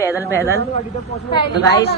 पैदल तो गाइस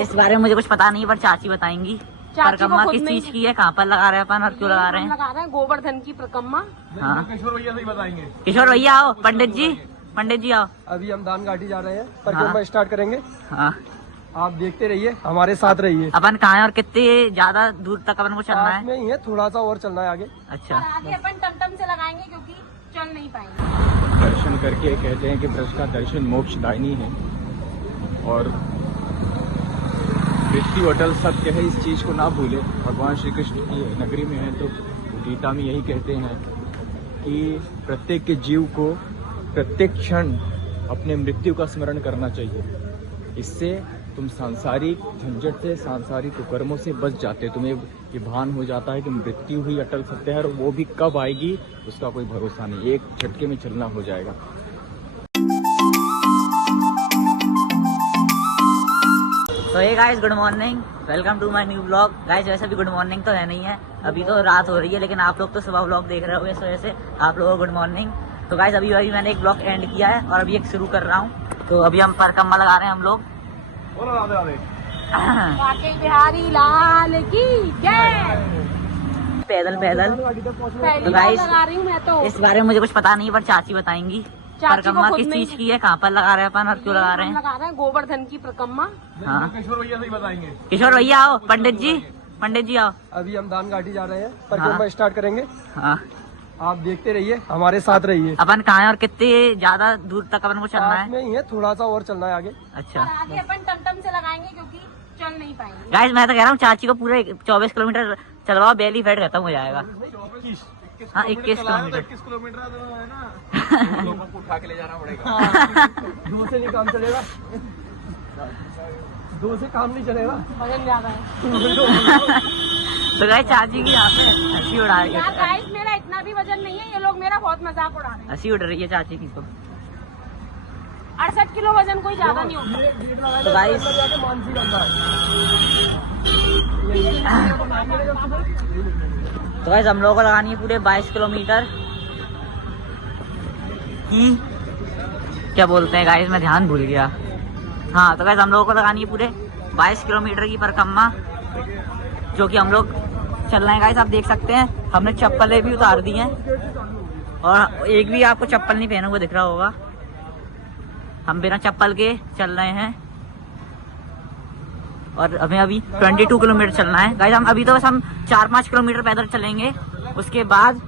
इस बारे में मुझे कुछ पता नहीं, पर चाची बताएंगी। परिक्रमा किस चीज की है, कहाँ पर लगा रहे हैं अपन और क्यों लगा रहे हैं? लगा रहे हैं गोवर्धन की परिक्रमा। हाँ किशोर भैया से ही बताएंगे। किशोर भैया आओ, पंडित जी आओ। अभी हम दान घाटी जा रहे हैं, परिक्रमा स्टार्ट करेंगे। हाँ आप देखते रहिए, हमारे साथ रहिए। अपन कहाँ है और कितने ज्यादा दूर तक अपन को चलना है? में ही है, थोड़ा सा और चलना है आगे। अच्छा, आगे अपन टमटम से लगाएंगे क्योंकि चल नहीं पाएंगे। दर्शन करके कहते हैं कि ब्रज का दर्शन मोक्षदायिनी है और मृत्यु अटल सत्य है, इस चीज को ना भूले। भगवान श्री कृष्ण की नगरी में है तो गीता में यही कहते हैं कि प्रत्येक के जीव को प्रत्येक क्षण अपने मृत्यु का स्मरण करना चाहिए। इससे तुम सांसारिक झंझट से, सांसारिक कर्मों से बच जाते। तुम्हें ये भान हो जाता है कि मृत्यु ही अटल सत्य है और वो भी कब आएगी उसका कोई भरोसा नहीं, एक झटके में चलना हो जाएगा। तो hey guys, good morning, welcome to my new blog. Guys वैसे भी गुड मॉर्निंग तो है नहीं है, अभी तो रात हो रही है, लेकिन आप लोग तो सुबह ब्लॉग देख रहे हो, इस वजह से आप लोगों को गुड मॉर्निंग। तो गाइस अभी मैंने एक ब्लॉग एंड किया है और अभी एक शुरू कर रहा हूँ। तो अभी हम परिक्रमा लगा रहे हैं हम लोग। बिहारी लाल की जय। पैदल पहली बार गाइस लगा रही हूँ मैं तो। इस बारे में मुझे कुछ पता नहीं, पर चाची बताएंगी। परिक्रमा किस चीज की है, कहाँ पर लगा रहे हैं अपन और क्यों लगा रहे हैं? लगा रहे हैं गोवर्धन की परिक्रमा। हाँ किशोर भैया से ही बताएंगे। किशोर भैया आओ, पंडित जी आओ। अभी हम दान घाटी जा रहे हैं, परिक्रमा स्टार्ट करेंगे। हाँ आप देखते रहिए, हमारे साथ रहिए। अपन कहाँ है और कितने ज्यादा दूर तक अपन को चलना है? में ही है, थोड़ा सा और चलना है आगे। अच्छा, आगे अपन टमटम से लगाएंगे क्योंकि चल नहीं पाएंगे। गाइस मैं तो कह रहा हूँ चाची को पूरे 24 किलोमीटर चलवाओ, बेली फैट खत्म हो जाएगा। हाँ 21 किलोमीटर। 21 किलोमीटर है ना, लोगों को उठा के ले जाना पड़ेगा। 2 से नहीं काम चलेगा, 2 से काम नहीं चलेगा, वजन ज्यादा है। तो गाइस चाची की यहाँ पे हंसी उड़ा रही यार है, गाइस मेरा इतना भी वजन नहीं है, ये लोग मेरा बहुत मजाक उड़ा रहे हैं। हंसी उड़ रही है चाची की। तो 68 किलो वजन कोई ज्यादा नहीं होता। तो गाइस हम लोगों को लगानी है पूरे 22 किलोमीटर की, क्या बोलते हैं गाइस, मैं ध्यान भूल गया। हाँ तो गाइस हम लोगों को लगानी है पूरे 22 किलोमीटर की परिक्रमा, जो कि हम लोग चल रहे हैं। गाइस आप देख सकते हैं, हमने चप्पलें भी उतार दी हैं और एक भी आपको चप्पल नहीं पहना हुआ दिख रहा होगा। हम बिना चप्पल के चल रहे हैं और हमें अभी 22 किलोमीटर चलना है। गाइस हम अभी तो बस हम 4-5 किलोमीटर पैदल चलेंगे, उसके बाद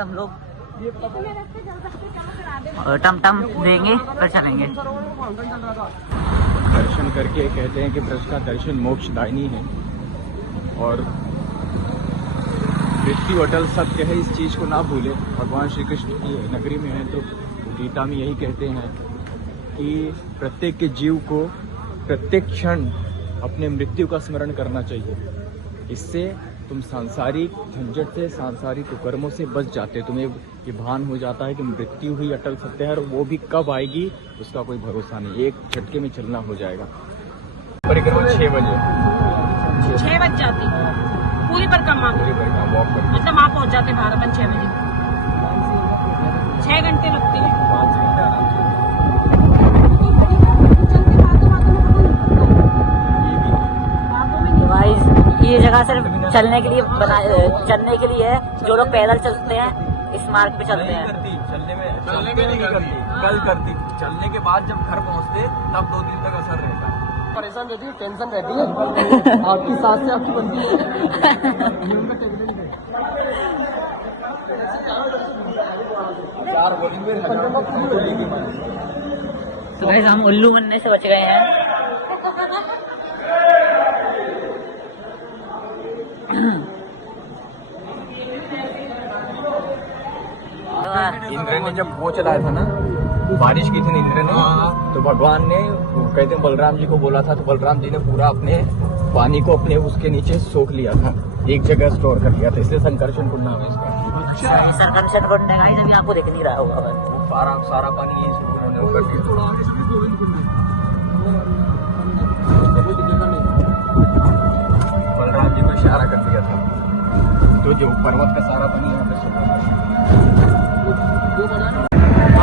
हम लोग टमटम देंगे फिर चलेंगे। दर्शन करके कहते हैं कि ब्रज का दर्शन मोक्षदायिनी है और मृत्यु अटल सत्य है, इस चीज को ना भूले। भगवान श्री कृष्ण की नगरी में है तो गीता में यही कहते हैं कि प्रत्येक के जीव को प्रत्येक क्षण अपने मृत्यु का स्मरण करना चाहिए। इससे तुम सांसारिक झंझट से, सांसारिक कर्मों से बच जाते। तुम्हें ये भान हो जाता है कि मृत्यु ही अटल सत्य है और वो भी कब आएगी उसका कोई भरोसा नहीं, एक झटके में चलना हो जाएगा। परिक्रमा 6 बजे 6 बज जाती पूरी परिक्रमा वॉक कर मतलब वहाँ पहुँच जाते बाहर अपन 6 बजे। 6 घंटे लगते हैं। 5 घंटे आराम से। गाइस ये जगह सिर्फ चलने के लिए है, जो लोग पैदल चलते हैं इस मार्ग पे चलते हैं। चलने में नहीं करती, कल करती। चलने के बाद जब घर पहुंचते तब 2 दिन तक असर रहता है। परेशान रहती है, टेंशन रहती है, आपकी सांस से आपकी बनती है। तो गाइस हम उल्लू बनने से बच गए हैं। इंद्र ने जब वो चलाया था ना, बारिश की थी इंद्र ने, तो भगवान ने कहते हैं बलराम जी को बोला था, तो बलराम जी ने पूरा अपने पानी को अपने उसके नीचे सोख लिया था, एक जगह स्टोर कर लिया था, इसलिए संकर्षण कुंड नाम है इसका। संकर्षण कुंड है, जब आपको दिख नहीं रहा होगा, सारा पानी यही से उन्होंने कर दिया। बलराम जी को इशारा कर दिया था, तो जो पर्वत का सारा पानी यहाँ पे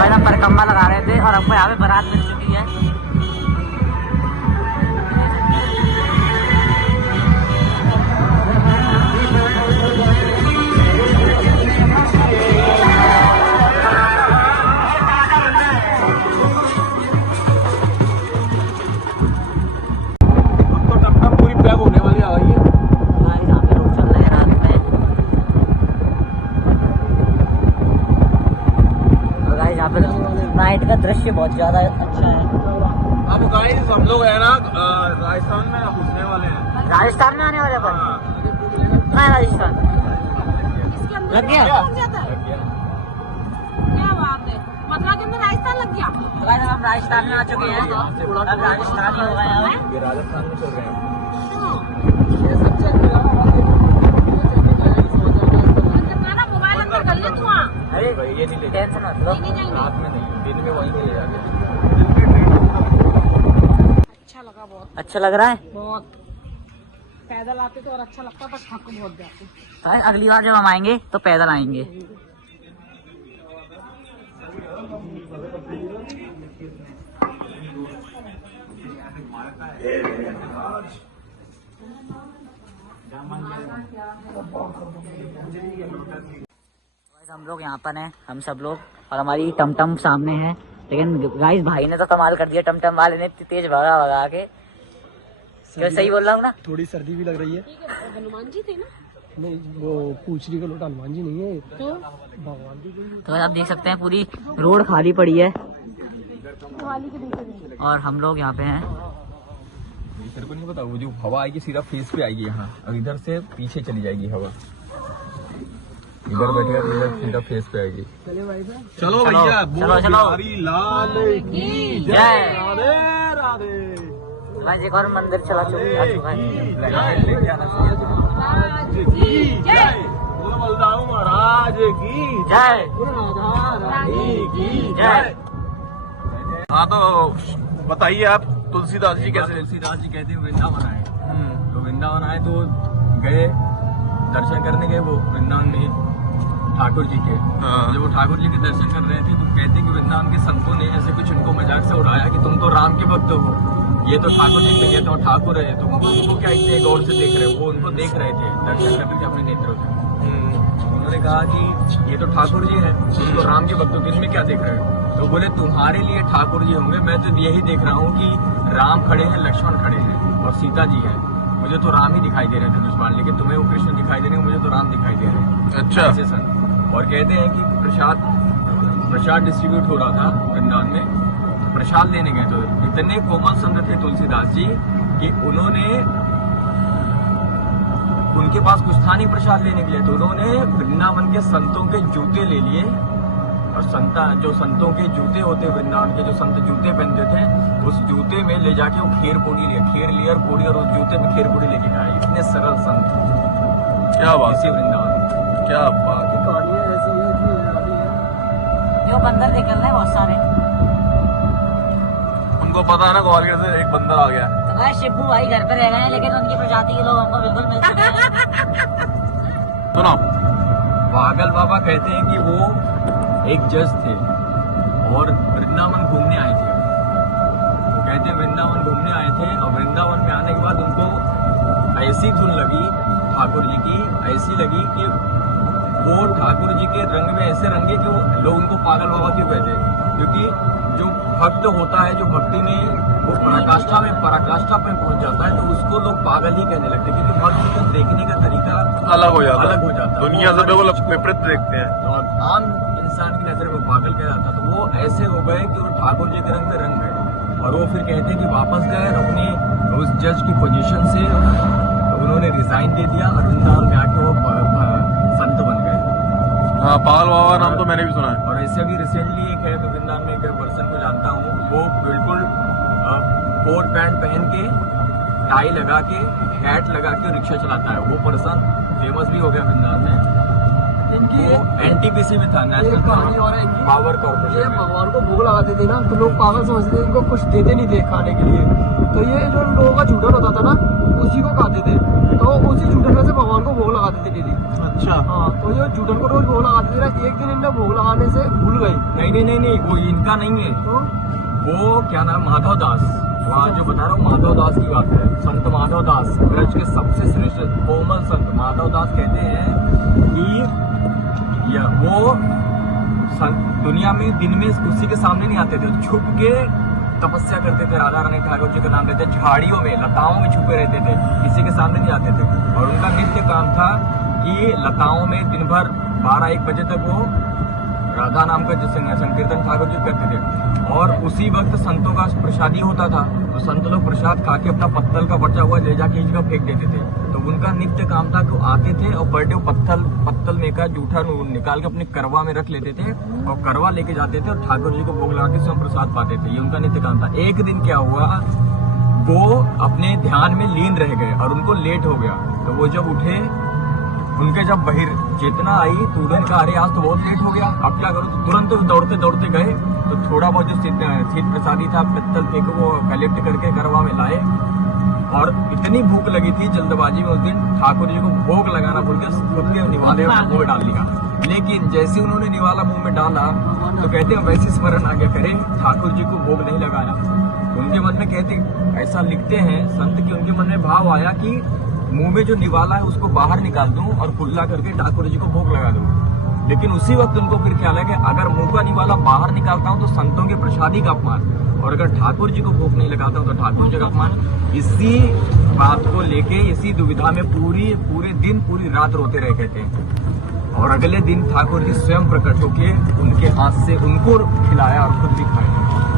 हम परिक्रमा लगा रहे थे और हमको यहाँ पे बारात मिल चुकी है। बहुत ज्यादा अच्छा है। अब गाइस हम लोग है ना राजस्थान में घुसने वाले हैं। राजस्थान में आने वाले अपन। कहाँ है राजस्थान? इसके अंदर लग गया? लग जाता है। क्या बात है, मथुरा के अंदर राजस्थान लग गया। गाइस हम राजस्थान में आ चुके हैं। अब राजस्थान ही हो गए हैं। ये राजस्थान में चल रहे हैं। मोबाइल अंदर कर ले तू। वहाँ अरे ये नहीं ले टेंशन मत लो। नहीं जाएंगे। रात में नहीं, दिन में वहीं ले जाके। अच्छा लगा बहुत, अच्छा लग रहा है। बहुत। पैदल आते तो और अच्छा लगता, पर थक बहुत जाते। गाइस अगली बार जब हम आएंगे तो पैदल आएंगे। हम लोग यहाँ पर हैं, हम सब लोग, और हमारी टमटम सामने है। लेकिन गाइस भाई ने तो कमाल कर दिया, टमटम वाले ने इतनी तेज भगा भगा के। क्या सही बोल रहा हूँ ना? थोड़ी सर्दी भी लग रही है। ठीक है, हनुमान जी थे ना? नहीं, वो पूछरी का लोटा हनुमान जी नहीं है, तो भगवान जी की। तो आप देख सकते हैं पूरी रोड खाली पड़ी है दिवाली के दूसरे दिन। और हम लोग यहाँ पे हैं। तेरे को नहीं पता, वो जो हवा आएगी सीधा फेस पे आएगी यहाँ, और इधर से पीछे चली जाएगी हवा। इधर बैठेगा तो इधर सीधा फेस पे आएगी। चलो भैया, चलो चलो। लाल की जय। राधे राधे। गाइस एक और मंदिर चला चुका है। लेके आना चाहिए था। राज की जय। बोलो बलदाऊ महाराज की जय। राधा रानी की जय। हाँ तो बताइए आप, तुलसीदास जी कैसे? तुलसीदास जी कहते हैं वृंदावन आए। तो वृंदावन आए तो गए दर्शन करने गए वो वृंदावन में ठाकुर जी के। जब वो ठाकुर जी के दर्शन कर रहे थे तो कहते हैं कि वृंदावन के संतों ने जैसे कुछ उनको मजाक से उड़ाया कि तुम तो राम के भक्त हो, ये तो ठाकुर जी के, ये तो ठाकुर है, तुम उनको क्या इतने गौर से देख रहे हो? वो उनको देख रहे थे दर्शन करके अपने नेत्रों से। उन्होंने कहा कि ये तो ठाकुर जी है, तो राम के भक्त हो, इनमें क्या देख रहे हो? तो बोले तुम्हारे लिए ठाकुर जी होंगे, मैं तो यही देख रहा हूँ कि राम खड़े हैं, लक्ष्मण खड़े हैं और सीता जी है। मुझे तो राम ही दिखाई दे रहे थे दुश्मन, लेकिन तुम्हें वो कृष्ण दिखाई दे रहे हैं, मुझे तो राम दिखाई दे रहे हैं। अच्छा ऐसे सन। और कहते हैं कि प्रसाद डिस्ट्रीब्यूट हो रहा था वृंदावन में, प्रसाद लेने गए तो इतने कोमल संत थे तुलसीदास जी कि उनके पास कुछ था नहीं प्रसाद लेने के लिए, तो उन्होंने वृंदावन के संतों के जूते ले लिए। और जो संतों के जूते होते वृंदावन के, जो संत जूते पहनते थे, उस जूते में ले जाके वो खीर लिए और पूड़ी, और उस जूते में खीर पूड़ी लेके खाए। इतने सरल संत। क्या बात है वृंदावन, क्या बात है। कहानियाँ ऐसी है कि जो बंदर निकल रहे हैं बहुत सारे। उनको पता है ना ग्वालियर से एक बंदर आ गया। तो गाइस शिबू भाई घर पे रह गए हैं, लेकिन उनकी प्रजाति के लोग हमको बिल्कुल मिल चुके हैं। सुनो, पागल बाबा कहते हैं कि वो एक जज थे और वृंदावन घूमने आए थे। वो कहते हैं वृंदावन घूमने आए थे और वृंदावन में आने के बाद उनको ऐसी धुन लगी ठाकुर जी की, ऐसी लगी कि वो ठाकुर जी के रंग में ऐसे रंगे कि वो लोग उनको पागल बाबा क्यों कहते हैं? क्योंकि जो भक्त होता है, जो भक्ति में वो पराकाष्ठा पे पहुंच जाता है, तो उसको लोग पागल ही कहने लगते हैं, क्योंकि भक्त को देखने का तरीका अलग हो जाता है। दुनिया से बिल्कुल विपरीत देखते हैं और आम इंसान की नजर में पागल कह जाता, तो वो ऐसे हो गए कि वो ठाकुर जी के रंग में रंग गए। और वो फिर कहते हैं कि वापस गए और अपने उस जज की पोजीशन से उन्होंने रिजाइन दे दिया और वृंदावन में आके वो संत बन गए। हाँ, पागल बाबा नाम तो मैंने भी सुना है। और ऐसे भी रिसेंटली एक है तो वृंदावन में एक पर्सन को जानता हूँ, वो बिल्कुल कोट पैंट पहन के, टाई लगा के, हैट लगा के रिक्शा चलाता है। वो पर्सन फेमस भी हो गया वृंदावन में। वो एनटीपीसी में था, नेशनल पावर ये कॉर्पोरेशन में। भगवान को भोग लगाते थे ना, तो लोग पागल समझते थे, इनको कुछ देते नहीं थे खाने के लिए। तो ये जो लोगों का झूठन होता था ना, उसी को खाते थे, तो उसी झूठन में से भगवान को भोग लगाते थे डेली। अच्छा, हाँ, तो ये झूठन को रोज भोग लगाते थे ना, एक दिन इनने भोग लगाने से भूल गए। नहीं, वो इनका नहीं है। तो वो क्या नाम, माधव दास, वहाँ जो बता रहा हूँ माधव दास की बात है। संत माधव दास ब्रज के सबसे श्रेष्ठ कोमल संत माधव दास कहते हैं कि वो दुनिया में दिन में किसी के सामने नहीं आते थे, छुप के तपस्या करते थे, राधा रानी ठाकुर जी का नाम लेते, झाड़ियों में, लताओं में छुपे रहते थे, किसी के सामने नहीं आते थे। और उनका नित्य काम था कि लताओं में दिन भर 12-1 बजे तक वो राधा नाम का जिस संकीर्तन ठाकुर जी करते थे, और उसी वक्त संतों का प्रसादी होता था, तो संत लोग प्रसाद खा के अपना पत्तल का बचा हुआ ले जाके इस जगह फेंक देते थे। तो उनका नित्य काम था कि वो आते थे और पर डे पत्तल में का जूठा निकाल के अपने करवा में रख लेते थे और करवा लेके जाते थे और ठाकुर जी को भोग लगा के स्वयं प्रसाद पाते थे। ये उनका नित्य काम था। एक दिन क्या हुआ, वो अपने ध्यान में लीन रह गए और उनको लेट हो गया। तो वो जब उठे, उनके जब बहिर चेतना आई तो उन्होंने कहा अरे आज तो बहुत लेट हो गया, अब क्या करूं। तो तुरंत दौड़ते दौड़ते गए, तो थोड़ा बहुत जो शीत प्रसादी था पत्तल फेंक वो कलेक्ट करके करवा में लाए। और इतनी भूख लगी थी जल्दबाजी में उस दिन ठाकुर जी को भोग लगाना भूल के खुद के निवाले में मुंह डाल दिया। लेकिन जैसे उन्होंने निवाला मुंह में डाला तो कहते हैं वैसे स्मरण आगे करे, ठाकुर जी को भोग नहीं लगाया। उनके मन में कहते, ऐसा लिखते हैं संत कि उनके मन में भाव आया कि मुंह में जो निवाला है उसको बाहर निकाल दूं और कुल्ला करके ठाकुर जी को भोग लगा दूं। लेकिन उसी वक्त उनको फिर ख्याल है कि अगर मुंह का निवाला बाहर निकालता हूं तो संतों के प्रसादी का अपमान, और अगर ठाकुर जी को भोग नहीं लगाता हूं तो ठाकुर जी का अपमान। इसी बात को लेके, इसी दुविधा में पूरे दिन पूरी रात रोते रह गए थे। और अगले दिन ठाकुर जी स्वयं प्रकट होके उनके हाथ से उनको खिलाया और खुद भी खाया।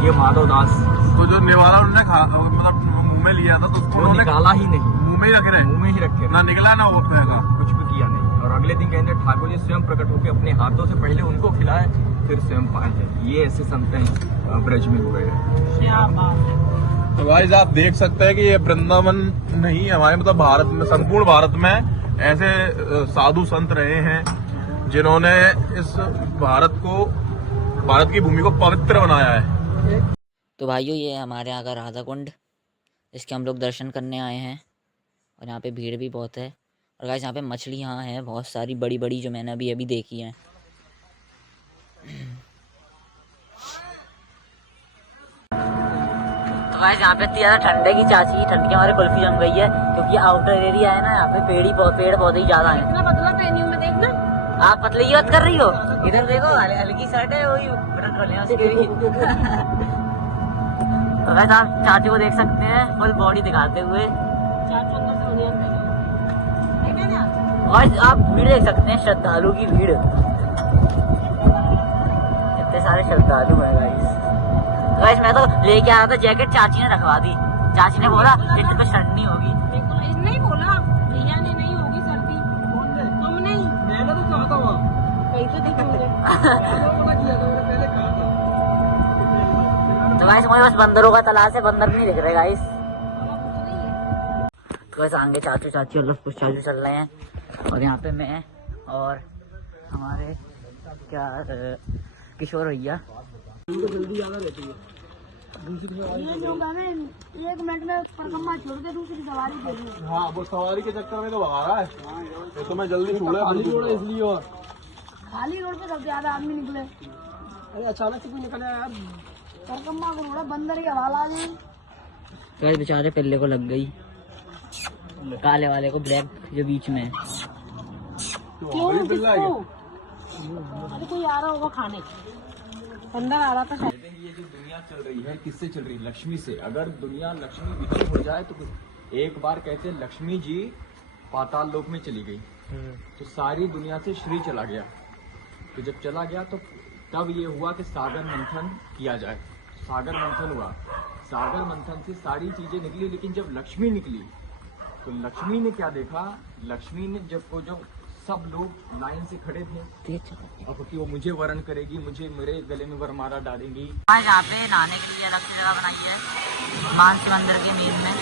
ये माधव दास, तो जो निवाला उन्होंने मतलब मुंह में लिया था तो उसको वो निकाला ही नहीं, मुंह में ही रख रहे, मुंह में ही रखे, ना निकला ना वो कुछ भी किया नहीं। और अगले दिन कहते ठाकुर जी स्वयं प्रकट होकर अपने हाथों से पहले उनको खिलाए फिर स्वयं पाए हैं। ये ऐसे संत हैं ब्रज में हुए हैं। तो गाइस आप देख सकते हैं कि ये वृंदावन नहीं, हमारे मतलब भारत में, संपूर्ण भारत में ऐसे साधु संत रहे हैं जिन्होंने इस भारत की भूमि को पवित्र बनाया है। तो भाइयों ये है हमारे यहाँ का राधा कुंड, इसके हम लोग दर्शन करने आए हैं और यहाँ पे भीड़ भी बहुत है। और गाइस यहाँ पे मछलियाँ हैं बहुत सारी बड़ी बड़ी, जो मैंने अभी देखी हैं। तो गाइस यहाँ पे इतनी ज़्यादा ठंडे की चाची, ठंड के हमारे कुल्फी जम गई है क्योंकि आउटर एरिया है ना, यहाँ पे पेड़ पौधे ही ज़्यादा हैं। इतना पतला पहनी हूँ मैं, देखना। आप पतले की बात कर रही हो? इधर देखो, हल्की शर्ट है, वही बटन खोले हैं उसके भी। तो वैसे आप चाची को देख सकते हैं फुल बॉडी दिखाते हुए, और आप भीड़ देख सकते हैं, श्रद्धालु की भीड़, इतने सारे श्रद्धालु है गाइस। मैं तो लेके आया था जैकेट, चाची ने रखवा दी। चाची ने बोला कि इसको शर्ट नहीं होगी। नहीं बोला भैया ने, नहीं होगी सर्दी। तुम नहीं, मैंने तो कहा था वहाँ, कहीं तो दिख मुझे। तो गाइस मुझे बस बंदरों का तलाश है, बंदर नहीं दिख रहे गाइस। तो वैसे आगे चाचू और कुछ चाचू चल रहे हैं, और यहाँ पे मैं और हमारे किशोर भैया। जल्दी आना लेती है। ये जो मैंने 1 मिनट में परकम्मा छोड़ के दूसरी सवारी दे दी। हाँ, वो सवारी के चक्कर में तो भगा रहा है, ये तो मैं जल्दी छोड़ा इसलिए। और खाली रोड पे सबसे ज्यादा आदमी निकले। अरे अचानक से कोई निकल आया यार, परकम्मा को रोड़ा बंदर के हवाला आ जाए। गाइस बेचारे पिल्ले को लग गई, काले वाले को, ब्लैक जो बीच में है। क्यों किसको? अरे कोई आ रहा होगा खाने, बंदर आ रहा था शायद। ये जो दुनिया चल रही है किससे चल रही है? लक्ष्मी से। अगर दुनिया लक्ष्मी विचलित हो जाए तो एक बार कहते हैं लक्ष्मी जी पाताल लोक में चली गई तो सारी दुनिया से श्री चला गया। तो जब चला गया तो तब ये हुआ कि सागर मंथन किया जाए। सागर मंथन हुआ, सागर मंथन से सारी चीजें निकली, लेकिन जब लक्ष्मी निकली तो लक्ष्मी ने क्या देखा? लक्ष्मी ने जब सब लोग लाइन से खड़े थे अब कि वो मुझे वरण करेगी, मुझे मेरे गले में वरमाला डालेंगी। यहाँ पे नहाने के लिए अलग से जगह बनाई है मानसी मंदिर के नींव में।